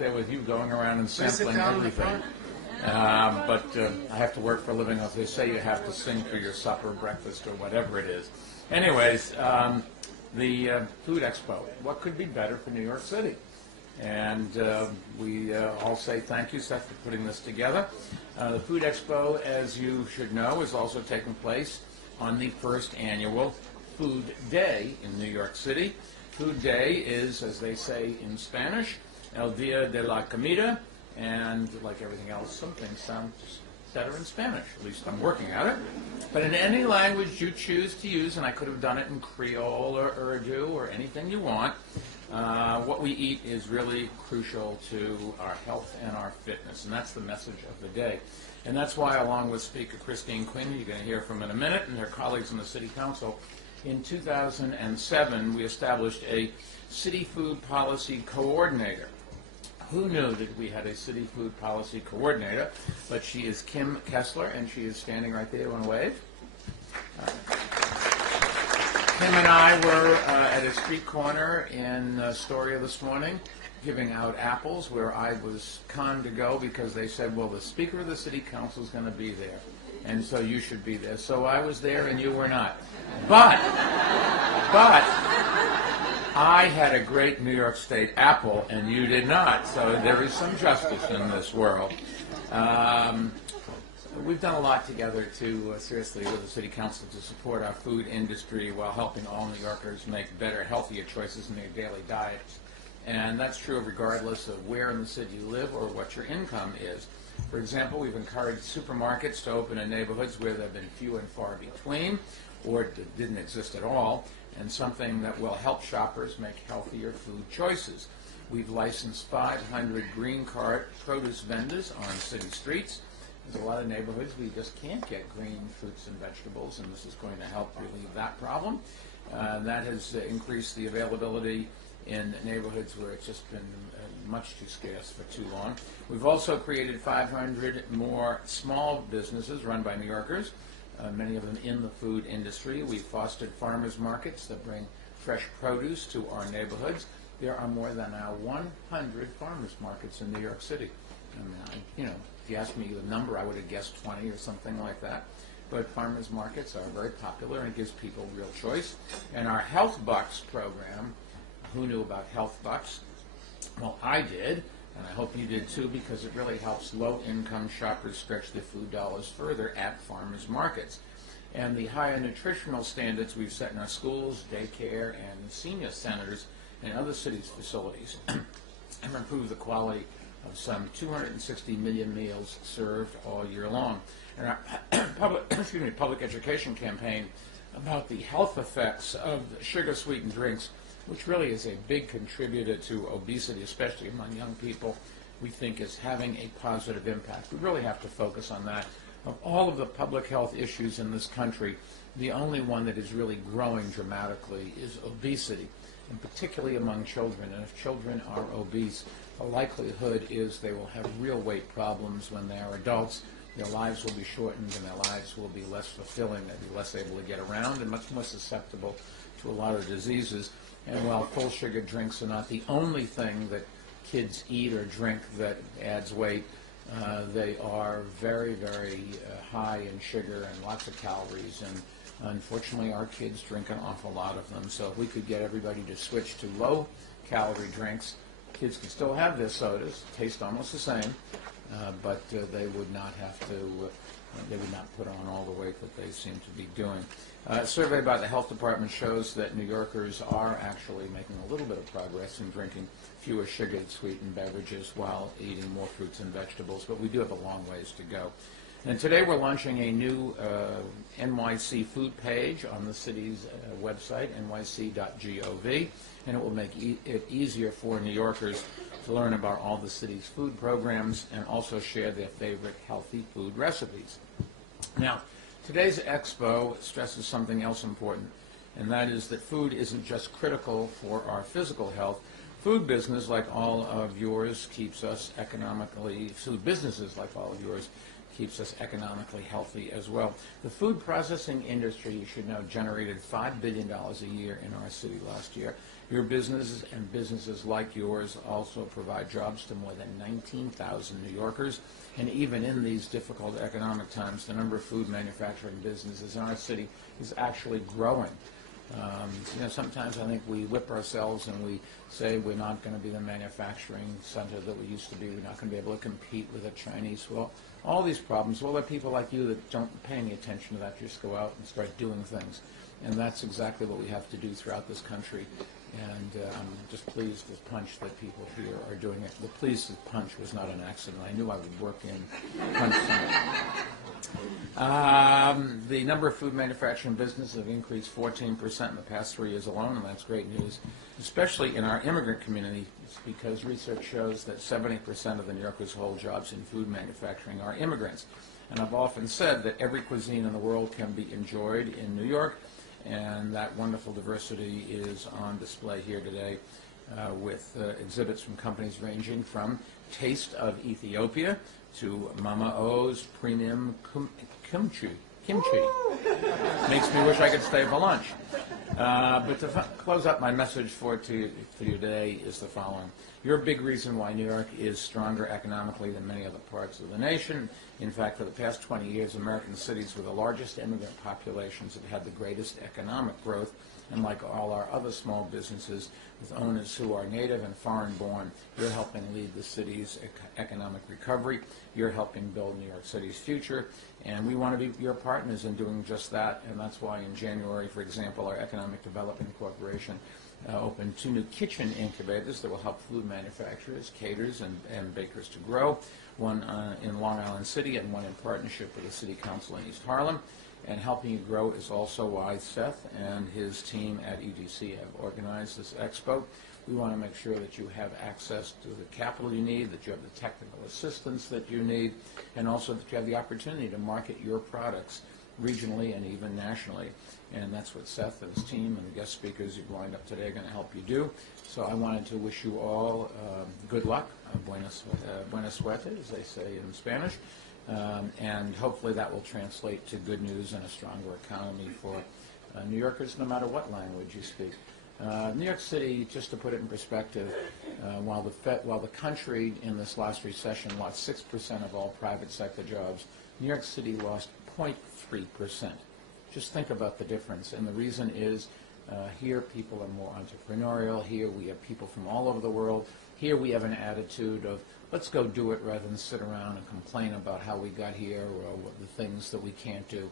there with you going around and sampling everything. But I have to work for a living. As they say, you have to sing for your supper, breakfast, or whatever it is. Anyways, the Food Expo. What could be better for New York City? And we all say thank you, Seth, for putting this together. The Food Expo, as you should know, is also taking place on the first annual Food Day in New York City. Food Day is, as they say in Spanish, El Dia de la Comida, and like everything else, some things sound better in Spanish. At least I'm working at it. But in any language you choose to use, and I could have done it in Creole or Urdu or anything you want, what we eat is really crucial to our health and our fitness, and that's the message of the day. And that's why, along with Speaker Christine Quinn, you're going to hear from in a minute, and her colleagues in the City Council, in 2007 we established a City Food Policy Coordinator. Who knew that we had a City Food Policy Coordinator? But she is Kim Kessler, and she is standing right there. Want to wave? Kim and I were at a street corner in Astoria this morning giving out apples, where I was conned to go because they said, well, the Speaker of the City Council is going to be there, and so you should be there. So I was there and you were not. But I had a great New York State apple and you did not, so there is some justice in this world. We've done a lot together to, seriously, with the City Council to support our food industry while helping all New Yorkers make better, healthier choices in their daily diets. And that's true regardless of where in the city you live or what your income is. For example, we've encouraged supermarkets to open in neighborhoods where there have been few and far between or didn't exist at all, and something that will help shoppers make healthier food choices. We've licensed 500 green cart produce vendors on city streets. There's a lot of neighborhoods we just can't get green fruits and vegetables, and this is going to help relieve that problem. That has increased the availability in neighborhoods where it's just been much too scarce for too long. We've also created 500 more small businesses run by New Yorkers, many of them in the food industry. We've fostered farmers markets that bring fresh produce to our neighborhoods. There are more than now 100 farmers markets in New York City. I mean, if you asked me the number, I would have guessed 20 or something like that. But farmers markets are very popular, and it gives people real choice. And our Health Bucks program, who knew about Health Bucks? Well, I did, and I hope you did too, because it really helps low-income shoppers stretch their food dollars further at farmers markets. And the higher nutritional standards we've set in our schools, daycare, and senior centers and other cities' facilities have improved the quality of some 260 million meals served all year long. And our public education campaign about the health effects of sugar-sweetened drinks, which really is a big contributor to obesity, especially among young people, we think is having a positive impact. We really have to focus on that. Of all of the public health issues in this country, the only one that is really growing dramatically is obesity, and particularly among children. And if children are obese, the likelihood is they will have real weight problems when they are adults. Their lives will be shortened and their lives will be less fulfilling. They'll be less able to get around and much more susceptible to a lot of diseases. And while full sugar drinks are not the only thing that kids eat or drink that adds weight, they are very, very high in sugar and lots of calories. And unfortunately, our kids drink an awful lot of them. So if we could get everybody to switch to low-calorie drinks, kids could still have their sodas, taste almost the same, but they would not have to, they would not put on all the weight that they seem to be doing. A survey by the Health Department shows that New Yorkers are actually making a little bit of progress in drinking fewer sugared sweetened beverages while eating more fruits and vegetables, but we do have a long ways to go. And today we're launching a new NYC food page on the city's website, nyc.gov, and it will make it easier for New Yorkers to learn about all the city's food programs and also share their favorite healthy food recipes. Now, today's expo stresses something else important, and that is that food isn't just critical for our physical health. Food business, like all of yours, keeps us economically, food businesses like all of yours, keeps us economically healthy as well. The food processing industry, you should know, generated $5 billion a year in our city last year. Your businesses and businesses like yours also provide jobs to more than 19,000 New Yorkers. And even in these difficult economic times, the number of food manufacturing businesses in our city is actually growing. Sometimes I think we whip ourselves and we say we're not going to be the manufacturing center that we used to be. We're not going to be able to compete with the Chinese. Well, all these problems, well, there are people like you that don't pay any attention to that. You just go out and start doing things. And that's exactly what we have to do throughout this country. And I'm just pleased as punch that people here are doing it. The pleased as punch was not an accident. I knew I would work in punch somewhere. The number of food manufacturing businesses have increased 14% in the past 3 years alone, and that's great news, especially in our immigrant community, because research shows that 70% of the New Yorkers who hold jobs in food manufacturing are immigrants. And I've often said that every cuisine in the world can be enjoyed in New York, and that wonderful diversity is on display here today with exhibits from companies ranging from Taste of Ethiopia to Mama O's Premium Kimchi. Makes me wish I could stay for lunch. But to close up my message for you today is the following. You're a big reason why New York is stronger economically than many other parts of the nation. In fact, for the past 20 years, American cities with the largest immigrant populations have had the greatest economic growth. And like all our other small businesses with owners who are native and foreign-born, you're helping lead the city's economic recovery. You're helping build New York City's future. And we want to be your partners in doing just that. And that's why in January, for example, our Economic Development Corporation opened 2 new kitchen incubators that will help food manufacturers, caterers, and bakers to grow, one in Long Island City and one in partnership with the City Council in East Harlem. And helping you grow is also why Seth and his team at EDC have organized this expo. We want to make sure that you have access to the capital you need, that you have the technical assistance that you need, and also that you have the opportunity to market your products regionally and even nationally. And that's what Seth and his team and the guest speakers you've lined up today are going to help you do. So I wanted to wish you all good luck, buena suerte, as they say in Spanish, and hopefully that will translate to good news and a stronger economy for New Yorkers, no matter what language you speak. New York City, just to put it in perspective, while the country in this last recession lost 6% of all private sector jobs, New York City lost 0.3%. Just think about the difference. And the reason is here people are more entrepreneurial. Here we have people from all over the world. Here we have an attitude of let's go do it rather than sit around and complain about how we got here or what the things that we can't do.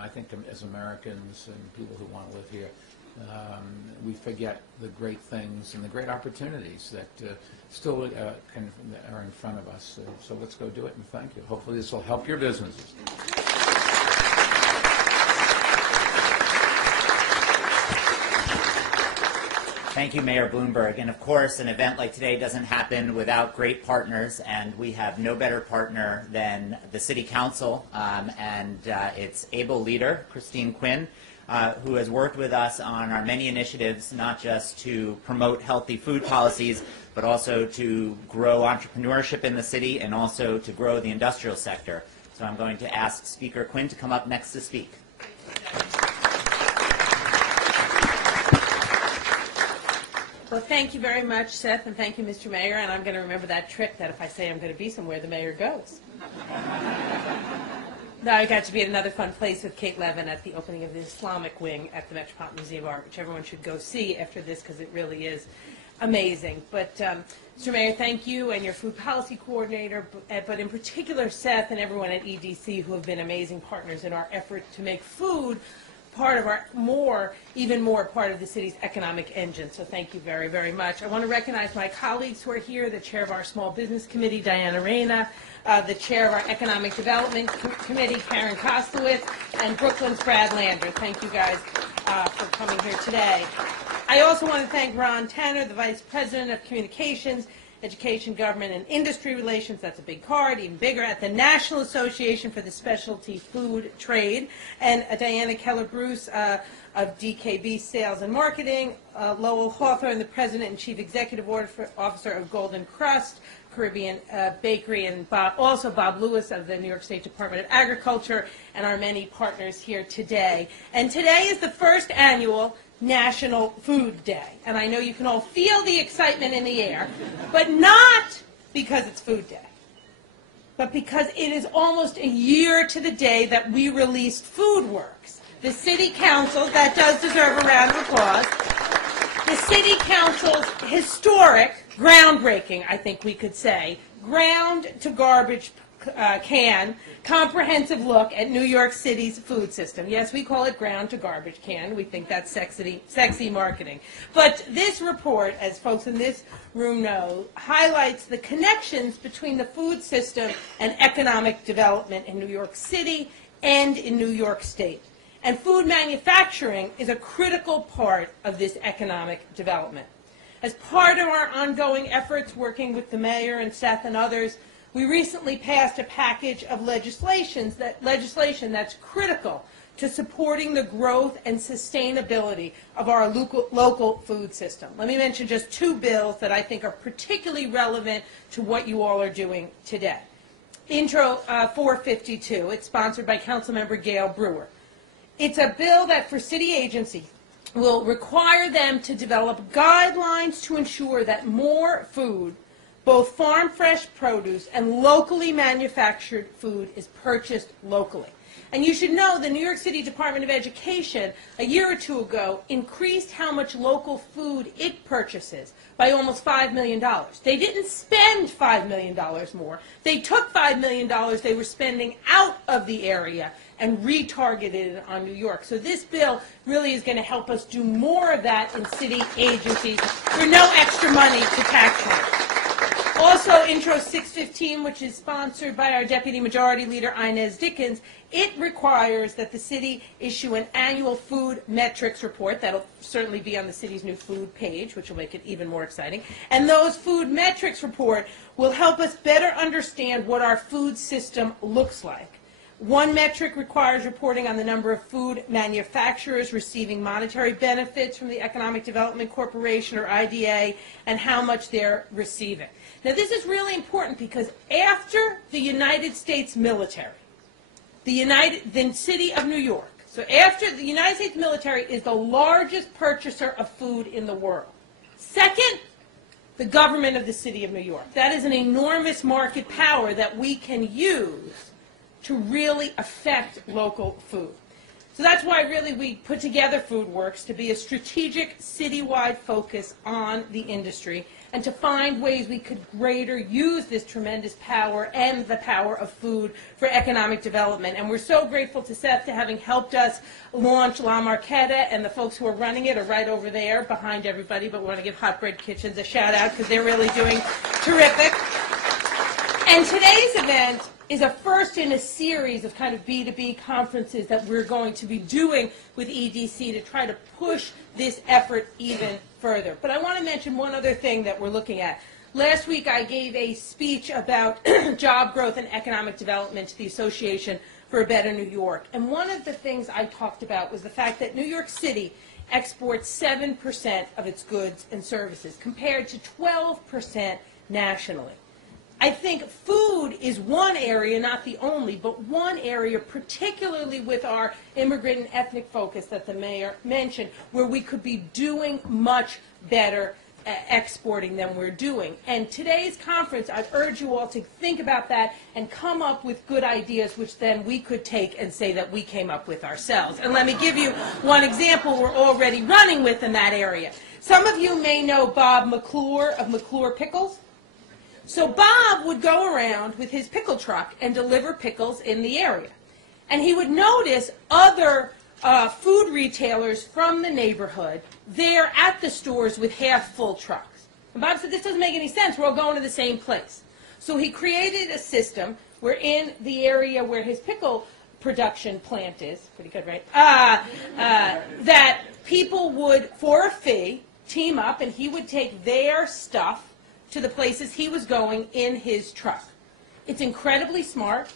I think as Americans and people who want to live here, we forget the great things and the great opportunities that still are in front of us. So let's go do it, and thank you. Hopefully this will help your businesses. Thank you, Mayor Bloomberg. And of course, an event like today doesn't happen without great partners, and we have no better partner than the City Council and its able leader, Christine Quinn, who has worked with us on our many initiatives, not just to promote healthy food policies, but also to grow entrepreneurship in the city and also to grow the industrial sector. So I'm going to ask Speaker Quinn to come up next to speak. Well, thank you very much, Seth, and thank you, Mr. Mayor. And I'm going to remember that trick that if I say I'm going to be somewhere, the mayor goes. Now I got to be at another fun place with Kate Levin at the opening of the Islamic wing at the Metropolitan Museum of Art, which everyone should go see after this because it really is amazing. But, Mr. Mayor, thank you and your food policy coordinator, but in particular Seth and everyone at EDC who have been amazing partners in our effort to make food part of our even more part of the city's economic engine. So thank you very, very much. I want to recognize my colleagues who are here, the chair of our Small Business Committee, Diana Reyna, the chair of our Economic Development Committee, Karen Kostowitz, and Brooklyn's Brad Lander. Thank you guys for coming here today. I also want to thank Ron Tanner, the Vice President of Communications, Education, Government, and Industry Relations. That's a big card, even bigger, at the National Association for the Specialty Food Trade. And Diana Keller-Bruce of DKB Sales and Marketing. Lowell Hawthorne, the President and Chief Executive Officer of Golden Crust Caribbean Bakery, and also Bob Lewis of the New York State Department of Agriculture, and our many partners here today. And today is the first annual National Food Day. And I know you can all feel the excitement in the air, but not because it's Food Day, but because it is almost a year to the day that we released FoodWorks, the City Council, that does deserve a round of applause, the City Council's historic, groundbreaking, I think we could say, ground-to-garbage can, comprehensive look at New York City's food system. Yes, we call it ground-to-garbage can. We think that's sexy marketing. But this report, as folks in this room know, highlights the connections between the food system and economic development in New York City and in New York State. And food manufacturing is a critical part of this economic development. As part of our ongoing efforts working with the mayor and Seth and others, we recently passed a package of legislation that's critical to supporting the growth and sustainability of our local food system. Let me mention just two bills that I think are particularly relevant to what you all are doing today. Intro 452, it's sponsored by Councilmember Gail Brewer. It's a bill that for city agencies will require them to develop guidelines to ensure that more food, both farm-fresh produce and locally manufactured food, is purchased locally. And you should know the New York City Department of Education a year or two ago increased how much local food it purchases by almost $5 million. They didn't spend $5 million more. They took $5 million they were spending out of the area and retargeted it on New York. So this bill really is going to help us do more of that in city agencies for no extra money to taxpayers. Also, Intro 615, which is sponsored by our Deputy Majority Leader Inez Dickens, it requires that the city issue an annual food metrics report. That'll certainly be on the city's new food page, which will make it even more exciting. And those food metrics report will help us better understand what our food system looks like. One metric requires reporting on the number of food manufacturers receiving monetary benefits from the Economic Development Corporation, or IDA, and how much they're receiving. Now, this is really important because after the United States military, the city of New York, so after the United States military is the largest purchaser of food in the world. Second, the government of the city of New York. That is an enormous market power that we can use to really affect local food. So that's why really we put together FoodWorks to be a strategic citywide focus on the industry and to find ways we could greater use this tremendous power and the power of food for economic development. And we're so grateful to Seth to having helped us launch La Marqueta, and the folks who are running it are right over there behind everybody, but we want to give Hot Bread Kitchens a shout out because they're really doing terrific. And today's event is a first in a series of kind of B2B conferences that we're going to be doing with EDC to try to push this effort even further. But I want to mention one other thing that we're looking at. Last week I gave a speech about job growth and economic development to the Association for a Better New York. And one of the things I talked about was the fact that New York City exports 7% of its goods and services compared to 12% nationally. I think food is one area, not the only, but one area, particularly with our immigrant and ethnic focus that the mayor mentioned, where we could be doing much better exporting than we're doing. And today's conference, I'd urge you all to think about that and come up with good ideas, which then we could take and say that we came up with ourselves. And let me give you one example we're already running with in that area. Some of you may know Bob McClure of McClure Pickles. So Bob would go around with his pickle truck and deliver pickles in the area. And he would notice other food retailers from the neighborhood there at the stores with half-full trucks. And Bob said, this doesn't make any sense. We're all going to the same place. So he created a system where in the area where his pickle production plant is, pretty good, right, that people would, for a fee, team up, and he would take their stuff to the places he was going in his truck. It's incredibly smart.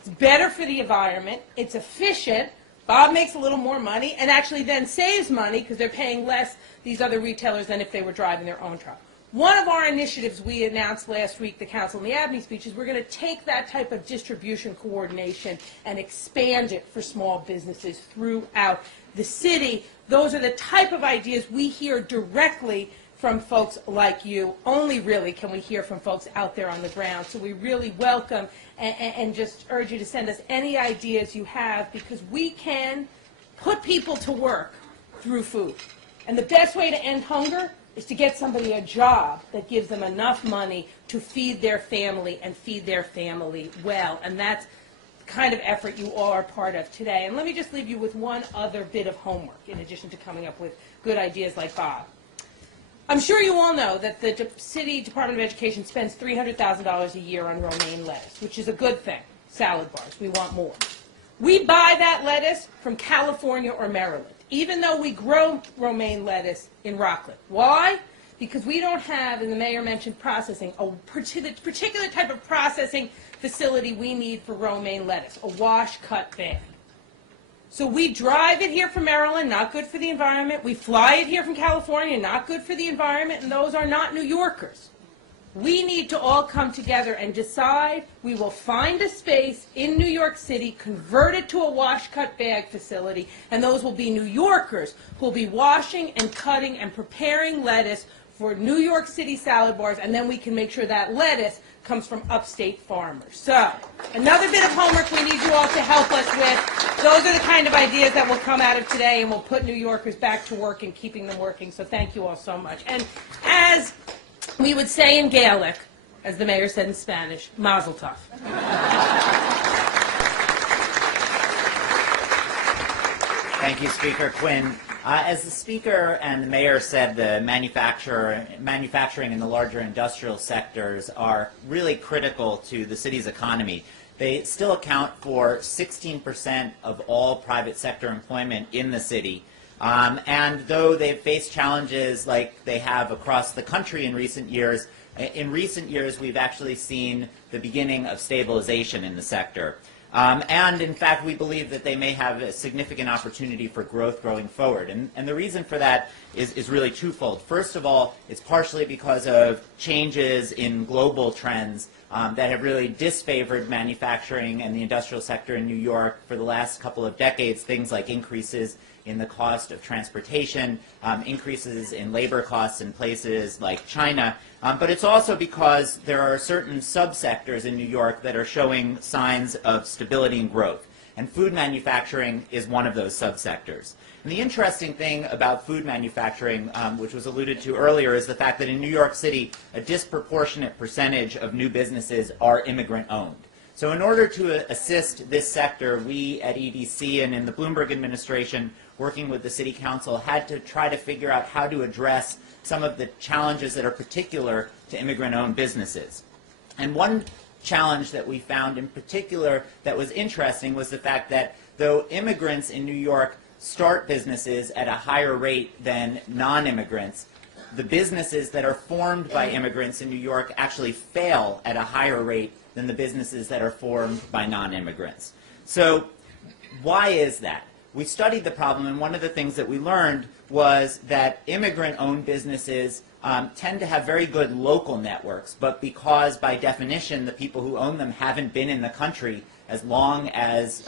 It's better for the environment. It's efficient. Bob makes a little more money and actually then saves money because they're paying less, these other retailers, than if they were driving their own truck. One of our initiatives we announced last week, the Council in the Abney speech, is we're going to take that type of distribution coordination and expand it for small businesses throughout the city. Those are the type of ideas we hear directly from folks like you. Only really can we hear from folks out there on the ground. So we really welcome and just urge you to send us any ideas you have, because we can put people to work through food. And the best way to end hunger is to get somebody a job that gives them enough money to feed their family and feed their family well. And that's the kind of effort you all are part of today. And let me just leave you with one other bit of homework in addition to coming up with good ideas like Bob. I'm sure you all know that the City Department of Education spends $300,000 a year on romaine lettuce, which is a good thing. Salad bars, we want more. We buy that lettuce from California or Maryland, even though we grow romaine lettuce in Rockland. Why? Because we don't have, and the mayor mentioned processing, a particular type of processing facility we need for romaine lettuce, a wash-cut bag. So we drive it here from Maryland, not good for the environment. We fly it here from California, not good for the environment, and those are not New Yorkers. We need to all come together and decide we will find a space in New York City, convert it to a wash-cut bag facility, and those will be New Yorkers who will be washing and cutting and preparing lettuce for New York City salad bars, and then we can make sure that lettuce comes from upstate farmers. So, another bit of homework we need you all to help us with. Those are the kind of ideas that will come out of today, and will put New Yorkers back to work and keeping them working. So thank you all so much. And as we would say in Gaelic, as the mayor said in Spanish, mazel tov. Thank you, Speaker Quinn. As the Speaker and the Mayor said, the manufacturing and the larger industrial sectors are really critical to the city's economy. They still account for 16% of all private sector employment in the city. And though they've faced challenges like they have across the country in recent years we've actually seen the beginning of stabilization in the sector. And in fact, we believe that they may have a significant opportunity for growth going forward. And the reason for that is really twofold. First of all, it's partially because of changes in global trends that have really disfavored manufacturing and the industrial sector in New York for the last couple of decades, things like increases in the cost of transportation, increases in labor costs in places like China. But it's also because there are certain subsectors in New York that are showing signs of stability and growth. And food manufacturing is one of those subsectors. And the interesting thing about food manufacturing, which was alluded to earlier, is the fact that in New York City, a disproportionate percentage of new businesses are immigrant-owned. So in order to assist this sector, we at EDC and in the Bloomberg administration, working with the City Council, had to try to figure out how to address some of the challenges that are particular to immigrant-owned businesses. And one challenge that we found in particular that was interesting was the fact that though immigrants in New York start businesses at a higher rate than non-immigrants, the businesses that are formed by immigrants in New York actually fail at a higher rate than the businesses that are formed by non-immigrants. So why is that? We studied the problem, and one of the things that we learned was that immigrant-owned businesses tend to have very good local networks, but because, by definition, the people who own them haven't been in the country as long as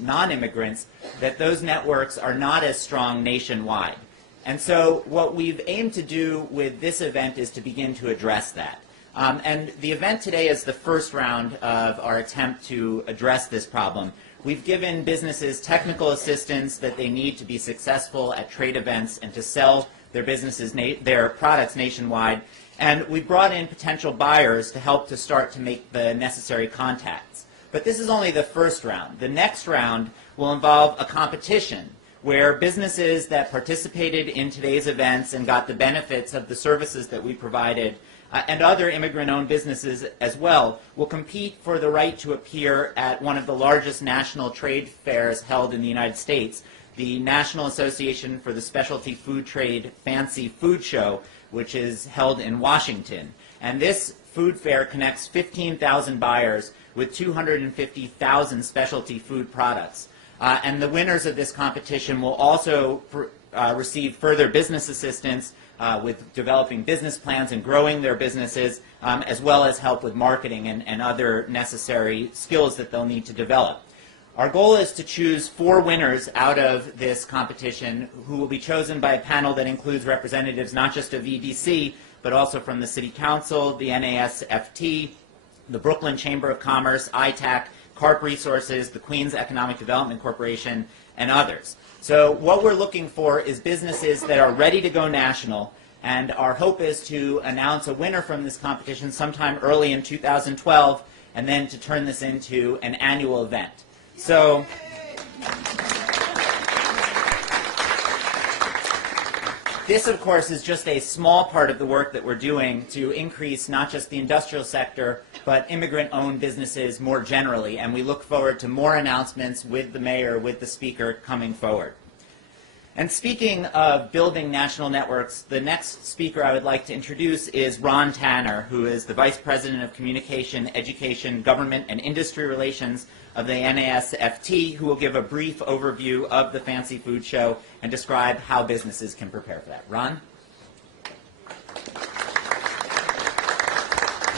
non-immigrants, that those networks are not as strong nationwide. And so what we've aimed to do with this event is to begin to address that. And the event today is the first round of our attempt to address this problem. We've given businesses technical assistance that they need to be successful at trade events and to sell their businesses, their products nationwide. And we brought in potential buyers to help to start to make the necessary contacts. But this is only the first round. The next round will involve a competition where businesses that participated in today's events and got the benefits of the services that we provided and other immigrant-owned businesses as well will compete for the right to appear at one of the largest national trade fairs held in the United States, the National Association for the Specialty Food Trade Fancy Food Show, which is held in Washington. And this food fair connects 15,000 buyers with 250,000 specialty food products. And the winners of this competition will also receive further business assistance with developing business plans and growing their businesses, as well as help with marketing and other necessary skills that they'll need to develop. Our goal is to choose 4 winners out of this competition who will be chosen by a panel that includes representatives not just of EDC, but also from the City Council, the NASFT, the Brooklyn Chamber of Commerce, ITAC, CARP Resources, the Queens Economic Development Corporation, and others. So what we're looking for is businesses that are ready to go national, and our hope is to announce a winner from this competition sometime early in 2012, and then to turn this into an annual event. So this, of course, is just a small part of the work that we're doing to increase not just the industrial sector, but immigrant-owned businesses more generally. And we look forward to more announcements with the mayor, with the speaker coming forward. And speaking of building national networks, the next speaker I would like to introduce is Ron Tanner, who is the Vice President of Communication, Education, Government, and Industry Relations of the NASFT, who will give a brief overview of the Fancy Food Show and describe how businesses can prepare for that. Ron?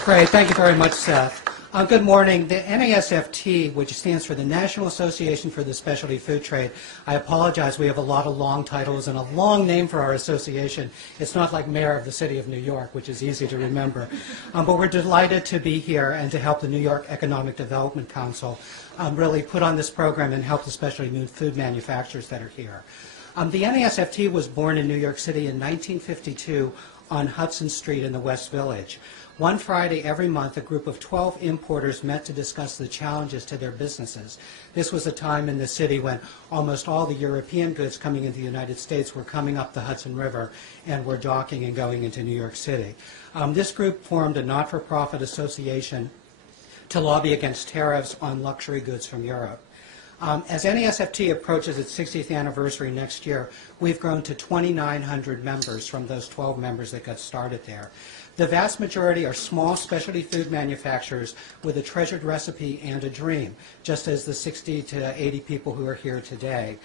Great. Thank you very much, Seth. Good morning. The NASFT, which stands for the National Association for the Specialty Food Trade, I apologize, we have a lot of long titles and a long name for our association. It's not like Mayor of the City of New York, which is easy to remember. But we're delighted to be here and to help the New York Economic Development Council really put on this program and help the specialty food manufacturers that are here. The NASFT was born in New York City in 1952 on Hudson Street in the West Village. One Friday every month, a group of 12 importers met to discuss the challenges to their businesses. This was a time in the city when almost all the European goods coming into the United States were coming up the Hudson River and were docking and going into New York City. This group formed a not-for-profit association to lobby against tariffs on luxury goods from Europe. As NASFT approaches its 60th anniversary next year, we've grown to 2,900 members from those 12 members that got started there. The vast majority are small specialty food manufacturers with a treasured recipe and a dream, just as the 60 to 80 people who are here today.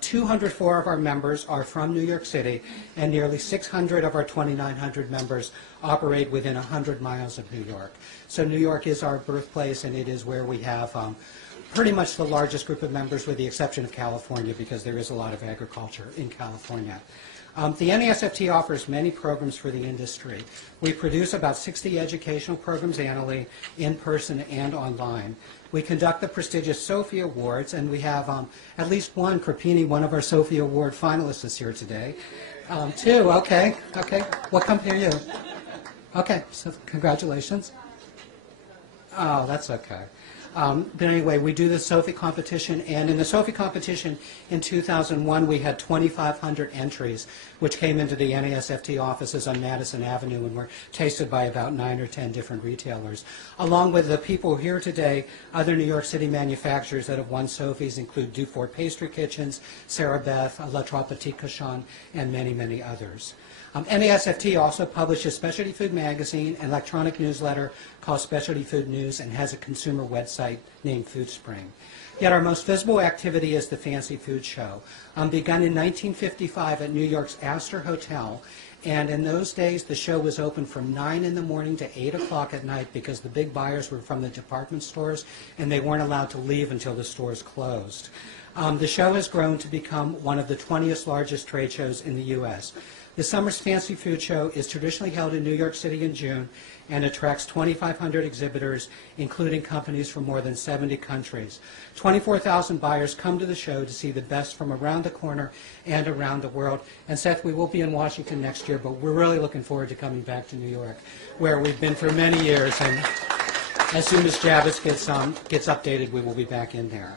204 of our members are from New York City, and nearly 600 of our 2,900 members operate within 100 miles of New York. So New York is our birthplace, and it is where we have pretty much the largest group of members, with the exception of California, because there is a lot of agriculture in California. The NASFT offers many programs for the industry. We produce about 60 educational programs annually, in person and online. We conduct the prestigious Sophie Awards, and we have at least one, Crepini, one of our Sophie Award finalists is here today. 2, okay. What company are you? Okay, so congratulations. Oh, that's okay. But anyway, we do the Sophie competition, and in the Sophie competition in 2001, we had 2,500 entries, which came into the NASFT offices on Madison Avenue and were tasted by about 9 or 10 different retailers. Along with the people here today, other New York City manufacturers that have won Sophies include Dufort Pastry Kitchens, Sarah Beth, La Trois Petites Cochons, and many, many others. NASFT also publishes specialty food magazine and electronic newsletter called Specialty Food News, and has a consumer website named FoodSpring. Yet our most visible activity is the Fancy Food Show. Begun in 1955 at New York's Astor Hotel, and in those days the show was open from 9 in the morning to 8 o'clock at night, because the big buyers were from the department stores and they weren't allowed to leave until the stores closed. The show has grown to become one of the 20th largest trade shows in the U.S. The summer's Fancy Food Show is traditionally held in New York City in June and attracts 2,500 exhibitors, including companies from more than 70 countries. 24,000 buyers come to the show to see the best from around the corner and around the world. And Seth, we will be in Washington next year, but we're really looking forward to coming back to New York, where we've been for many years. And as soon as Javis gets updated, we will be back in there.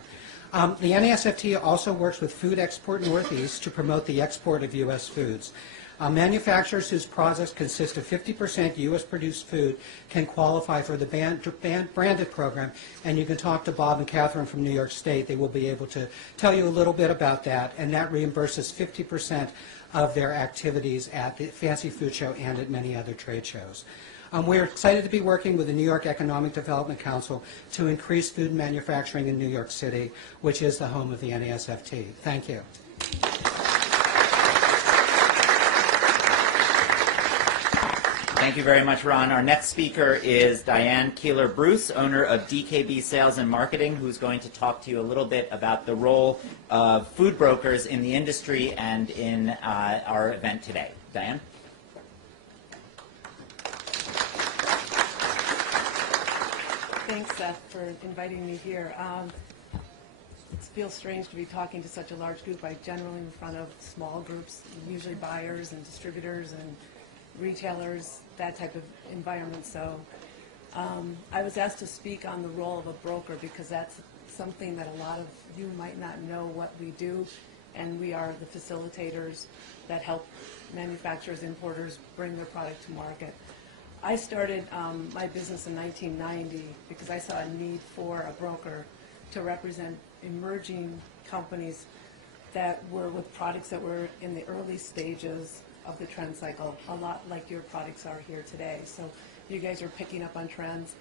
The NASFT also works with Food Export Northeast to promote the export of U.S. foods. Manufacturers whose products consist of 50% U.S.-produced food can qualify for the branded program, and you can talk to Bob and Catherine from New York State. They will be able to tell you a little bit about that, and that reimburses 50% of their activities at the Fancy Food Show and at many other trade shows. We're excited to be working with the New York Economic Development Council to increase food manufacturing in New York City, which is the home of the NASFT. Thank you. Thank you very much, Ron. Our next speaker is Diane Keeler-Bruce, owner of DKB Sales and Marketing, who's going to talk to you a little bit about the role of food brokers in the industry and in our event today. Diane? Thanks, Seth, for inviting me here. It feels strange to be talking to such a large group. I generally in front of small groups, usually buyers and distributors and retailers, that type of environment. So I was asked to speak on the role of a broker because that's something that a lot of you might not know what we do, and we are the facilitators that help manufacturers, importers bring their product to market. I started my business in 1990 because I saw a need for a broker to represent emerging companies that were with products that were in the early stages of the trend cycle, a lot like your products are here today. So you guys are picking up on trends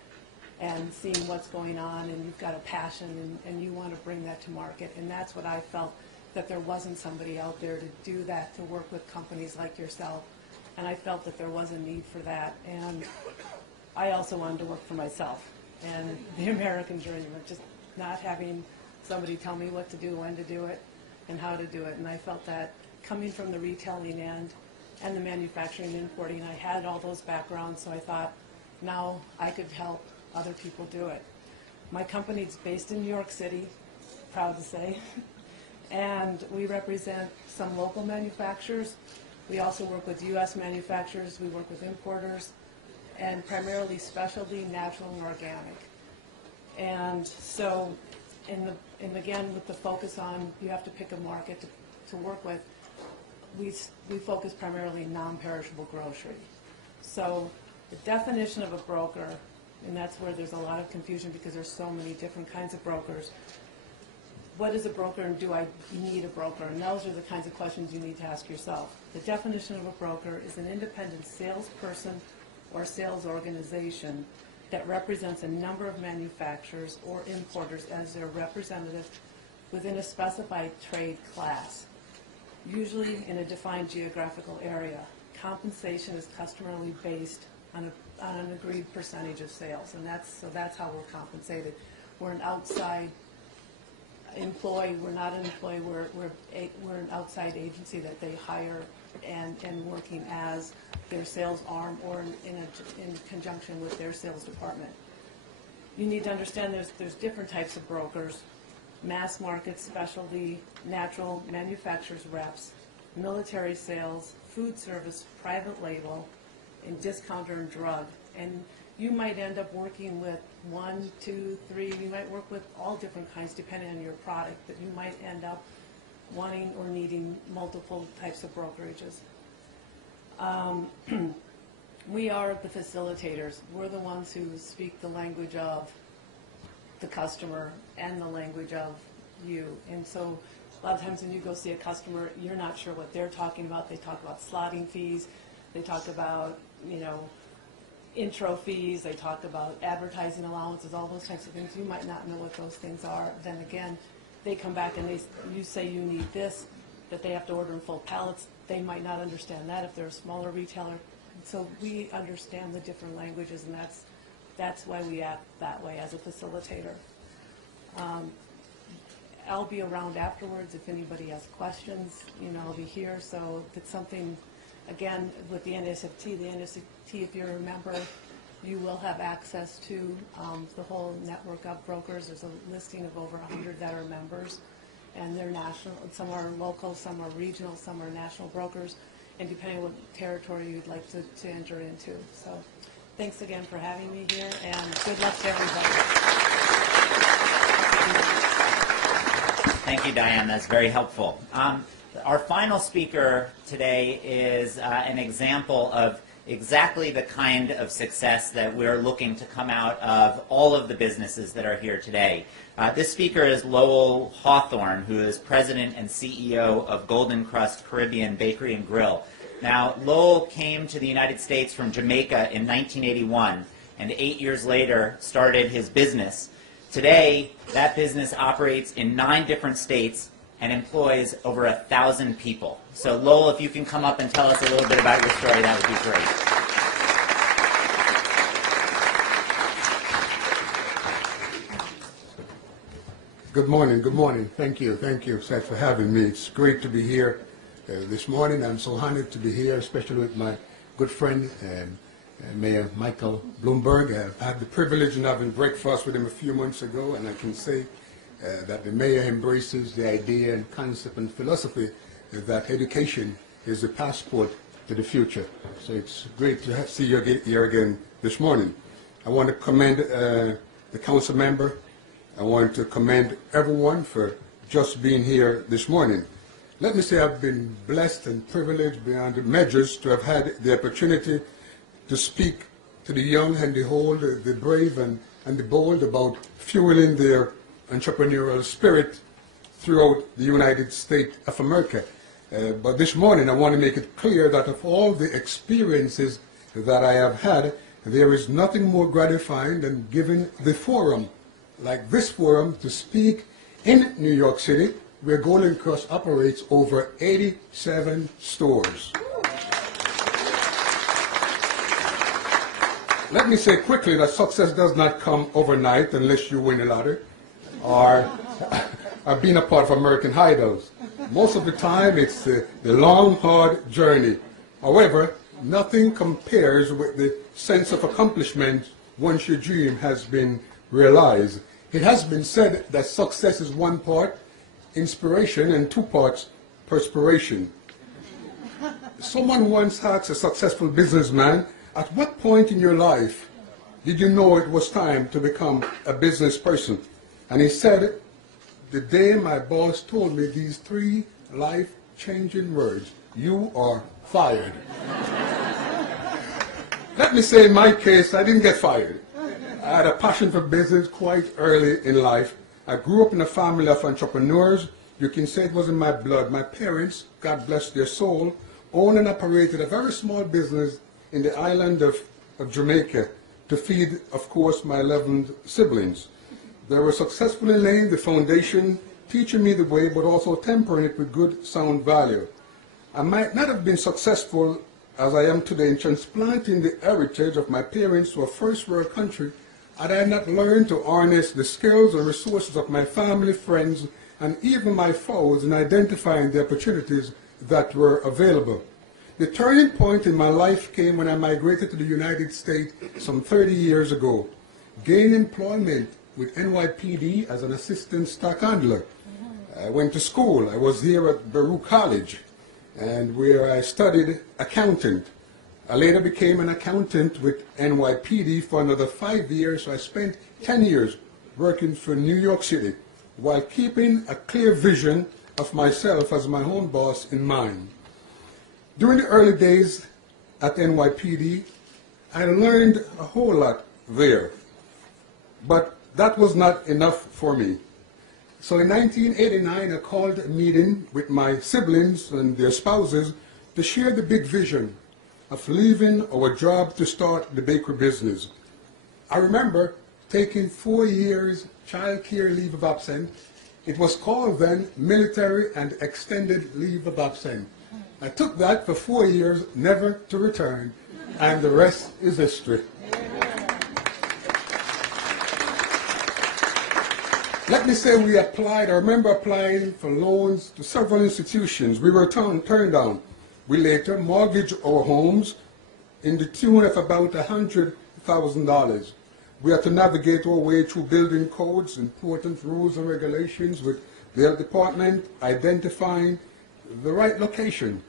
and seeing what's going on, and you've got a passion, and you want to bring that to market. And that's what I felt, that there wasn't somebody out there to do that, to work with companies like yourself. And I felt that there was a need for that. And I also wanted to work for myself. And the American dream of just not having somebody tell me what to do, when to do it, and how to do it. And I felt that coming from the retailing end and the manufacturing and importing, I had all those backgrounds, so I thought now I could help other people do it. My company's based in New York City, proud to say, and we represent some local manufacturers. We also work with U.S. manufacturers, we work with importers, and primarily specialty, natural, and organic. And so, and again, with the focus on, you have to pick a market to work with, we focus primarily non-perishable grocery. So the definition of a broker, and that's where there's a lot of confusion because there's so many different kinds of brokers. What is a broker, and do I need a broker? And those are the kinds of questions you need to ask yourself. The definition of a broker is an independent salesperson or sales organization that represents a number of manufacturers or importers as their representative within a specified trade class, usually in a defined geographical area. Compensation is customarily based on an agreed percentage of sales, and that's how we're compensated. We're an outside employee. We're not an employee. We're an outside agency that they hire and working as their sales arm or in conjunction with their sales department. You need to understand there's different types of brokers: mass market, specialty, natural, manufacturers reps, military sales, food service, private label, and discounter and drug. And you might end up working with 1, 2, 3, you might work with all different kinds depending on your product, but you might end up wanting or needing multiple types of brokerages. We are the facilitators. We're the ones who speak the language of the customer and the language of you. And so a lot of times when you go see a customer, you're not sure what they're talking about. They talk about slotting fees. They talk about, intro fees. They talk about advertising allowances, all those types of things. You might not know what those things are. Then again, they come back and you say you need this, that they have to order in full pallets. They might not understand that if they're a smaller retailer. So we understand the different languages, and that's why we act that way as a facilitator. I'll be around afterwards if anybody has questions. I'll be here. So if it's something, again, with the NASFT, if you're a member, you will have access to the whole network of brokers. There's a listing of over 100 that are members, and they're national. Some are local, some are regional, some are national brokers, and depending on what territory you'd like to enter into. So thanks again for having me here, and good luck to everybody. Thank you, Diane. That's very helpful. Our final speaker today is an example of exactly the kind of success that we're looking to come out of all of the businesses that are here today. This speaker is Lowell Hawthorne, who is president and CEO of Golden Crust Caribbean Bakery and Grill. Now, Lowell came to the United States from Jamaica in 1981, and 8 years later started his business. Today, that business operates in 9 different states and employs over 1,000 people. So Lowell, if you can come up and tell us a little bit about your story, that would be great. Good morning, good morning. Thank you, Seth, for having me. It's great to be here this morning. I'm so honored to be here, especially with my good friend, Mayor Michael Bloomberg. I had the privilege of having breakfast with him a few months ago, and I can say that the mayor embraces the idea and concept and philosophy that education is the passport to the future. So it's great to see you here again this morning. I want to commend the council member. I want to commend everyone for just being here this morning. Let me say I've been blessed and privileged beyond measures to have had the opportunity to speak to the young and the old, the brave and the bold about fueling their entrepreneurial spirit throughout the United States of America. But this morning I want to make it clear that of all the experiences that I have had, there is nothing more gratifying than giving the forum, like this forum, to speak in New York City, where Golden Cross operates over 87 stores. Let me say quickly that success does not come overnight unless you win a lottery or are being a part of American Idols. Most of the time it's the long, hard journey. However, nothing compares with the sense of accomplishment once your dream has been realized. It has been said that success is 1 part inspiration and 2 parts perspiration. Someone once asked a successful businessman, at what point in your life did you know it was time to become a business person? And he said, the day my boss told me these 3 life-changing words: you are fired. Let me say in my case, I didn't get fired. I had a passion for business quite early in life. I grew up in a family of entrepreneurs. You can say it was in my blood. My parents, God bless their soul, owned and operated a very small business in the island of Jamaica to feed, of course, my 11 siblings. They were successfully laying the foundation, teaching me the way, but also tempering it with good, sound value. I might not have been successful as I am today in transplanting the heritage of my parents to a first world country had I not learned to harness the skills and resources of my family, friends, and even my foes in identifying the opportunities that were available. The turning point in my life came when I migrated to the United States some 30 years ago, gained employment with NYPD as an assistant stock handler. I went to school. I was here at Baruch College, and where I studied accountant. I later became an accountant with NYPD for another 5 years, so I spent 10 years working for New York City while keeping a clear vision of myself as my own boss in mind. During the early days at NYPD, I learned a whole lot there, but that was not enough for me. So in 1989, I called a meeting with my siblings and their spouses to share the big vision of leaving our job to start the bakery business. I remember taking 4 years child care leave of absence. It was called then military and extended leave of absence. I took that for 4 years, never to return, and the rest is history. Let me say we applied. I remember applying for loans to several institutions. We were turned down. We later mortgaged our homes in the tune of about $100,000. We had to navigate our way through building codes, important rules and regulations with the health department, identifying the right location.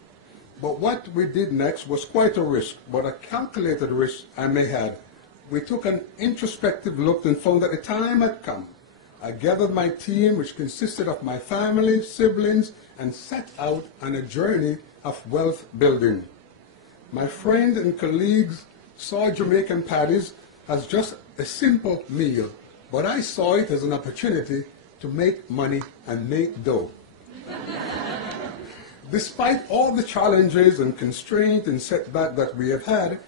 But what we did next was quite a risk, but a calculated risk I may add. We took an introspective look and found that the time had come. I gathered my team, which consisted of my family, siblings, and set out on a journey of wealth building. My friends and colleagues saw Jamaican patties as just a simple meal, but I saw it as an opportunity to make money and make dough. Despite all the challenges and constraints and setback that we have had,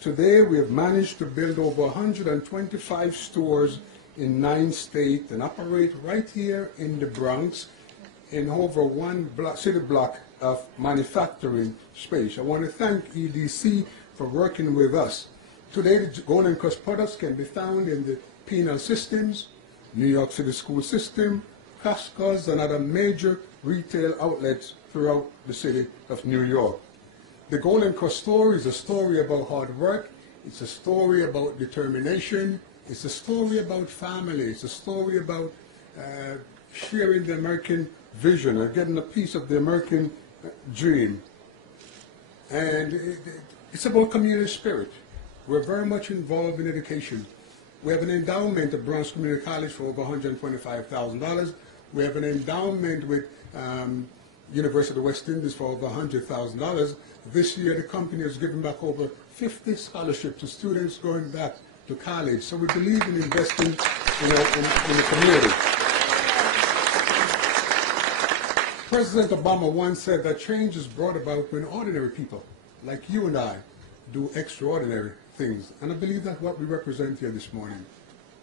today we have managed to build over 125 stores in 9 states and operate right here in the Bronx in over 1 city block of manufacturing space. I want to thank EDC for working with us. Today, the Golden Crust products can be found in the penal systems, New York City school system, Costco's, and other major retail outlets throughout the city of New York. The Golden Crust story is a story about hard work. It's a story about determination. It's a story about family. It's a story about sharing the American vision or getting a piece of the American dream. And it's about community spirit. We're very much involved in education. We have an endowment at Bronx Community College for over $125,000. We have an endowment with University of West Indies for over $100,000. This year, the company has given back over 50 scholarships to students going back to college. So we believe in investing in the community. President Obama once said that change is brought about when ordinary people, like you and I, do extraordinary things. And I believe that's what we represent here this morning.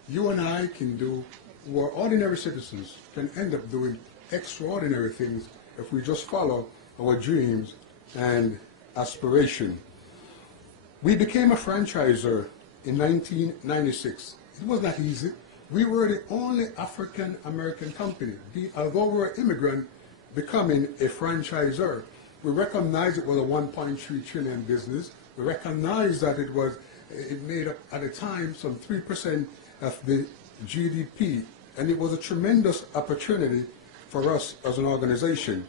You and I can do, we're ordinary citizens, can end up doing extraordinary things if we just follow our dreams and aspiration. We became a franchisor in 1996. It was not easy. We were the only African-American company, although we were immigrant, becoming a franchisor. We recognized it was a 1.3 trillion business. We recognized that it made up at the time some 3% of the GDP, and it was a tremendous opportunity for us as an organization.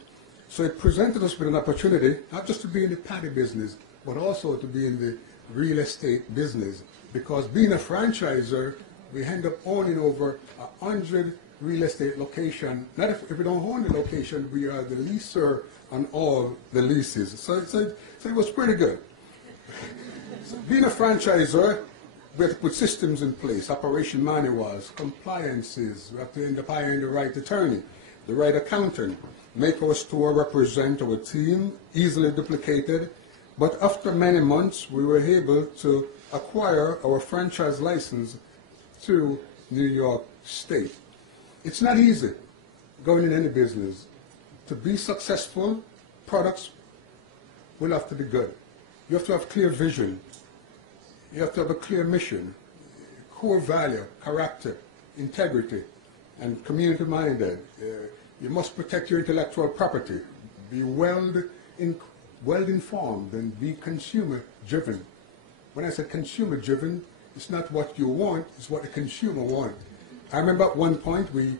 So it presented us with an opportunity not just to be in the patty business, but also to be in the real estate business. Because being a franchisor, we end up owning over 100 real estate locations. Not if we don't own the location, we are the leaser on all the leases. So it was pretty good. So being a franchisor, we have to put systems in place, operation manuals, compliances. We have to end up hiring the right attorney, the right accountant, make our store represent our team, easily duplicated. But after many months, we were able to acquire our franchise license through New York State. It's not easy going in any business. To be successful, products will have to be good. You have to have clear vision. You have to have a clear mission, core value, character, integrity, and community-minded. You must protect your intellectual property, be well-informed, and be consumer-driven. When I say consumer-driven, it's not what you want, it's what the consumer wants. I remember at one point we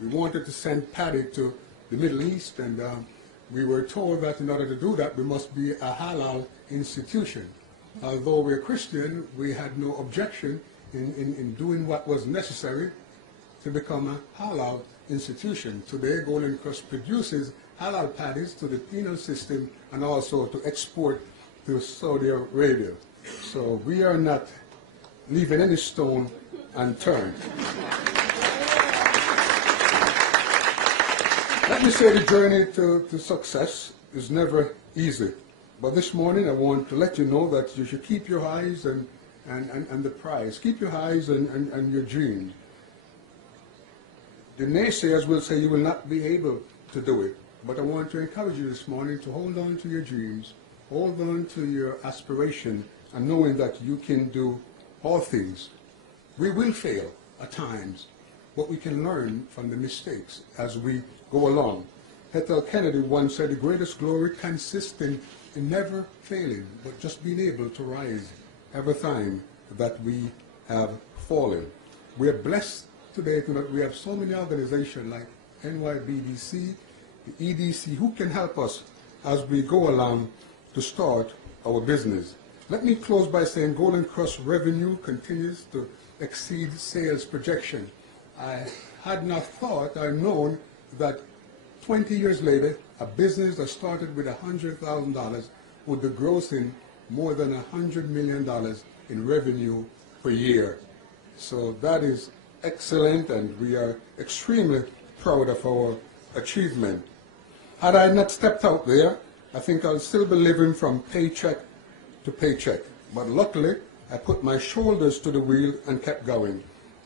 wanted to send paddy to the Middle East, and we were told that in order to do that, we must be a halal institution. Although we're Christian, we had no objection in doing what was necessary to become a halal institution. Today, Golden Crust produces halal paddies to the penal system and also to export to Saudi Arabia. So we are not leaving any stone unturned. Let me say the journey to success is never easy. But this morning I want to let you know that you should keep your eyes and the prize. Keep your eyes and your dreams. The naysayers will say you will not be able to do it. But I want to encourage you this morning to hold on to your dreams, hold on to your aspiration, and knowing that you can do all things. We will fail at times, but we can learn from the mistakes as we go along. Ethel Kennedy once said the greatest glory consists in never failing, but just being able to rise every time that we have fallen. We are blessed today that we have so many organizations like NYBDC, the EDC, who can help us as we go along to start our business. Let me close by saying Golden Crust revenue continues to exceed sales projection. I had not thought or known that 20 years later, a business that started with $100,000 would be grossing more than $100 million in revenue per year. So that is excellent, and we are extremely proud of our achievement. Had I not stepped out there, I think I'll still be living from paycheck to paycheck. But luckily, I put my shoulders to the wheel and kept going.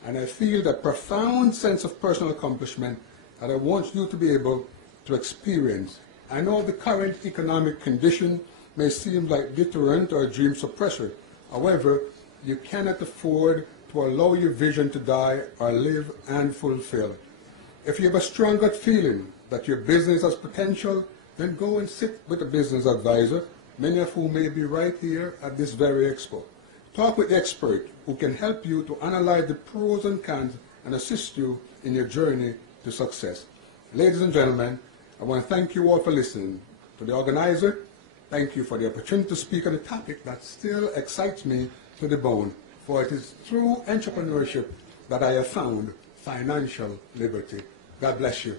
And I feel that profound sense of personal accomplishment that I want you to be able to experience. I know the current economic condition may seem like deterrent or dream suppressor. However, you cannot afford to allow your vision to die or live and fulfill. If you have a strong gut feeling that your business has potential, then go and sit with a business advisor, many of whom may be right here at this very expo. Talk with the expert who can help you to analyze the pros and cons and assist you in your journey to success. Ladies and gentlemen, I want to thank you all for listening. To the organizer, thank you for the opportunity to speak on a topic that still excites me to the bone, for it is through entrepreneurship that I have found financial liberty. God bless you.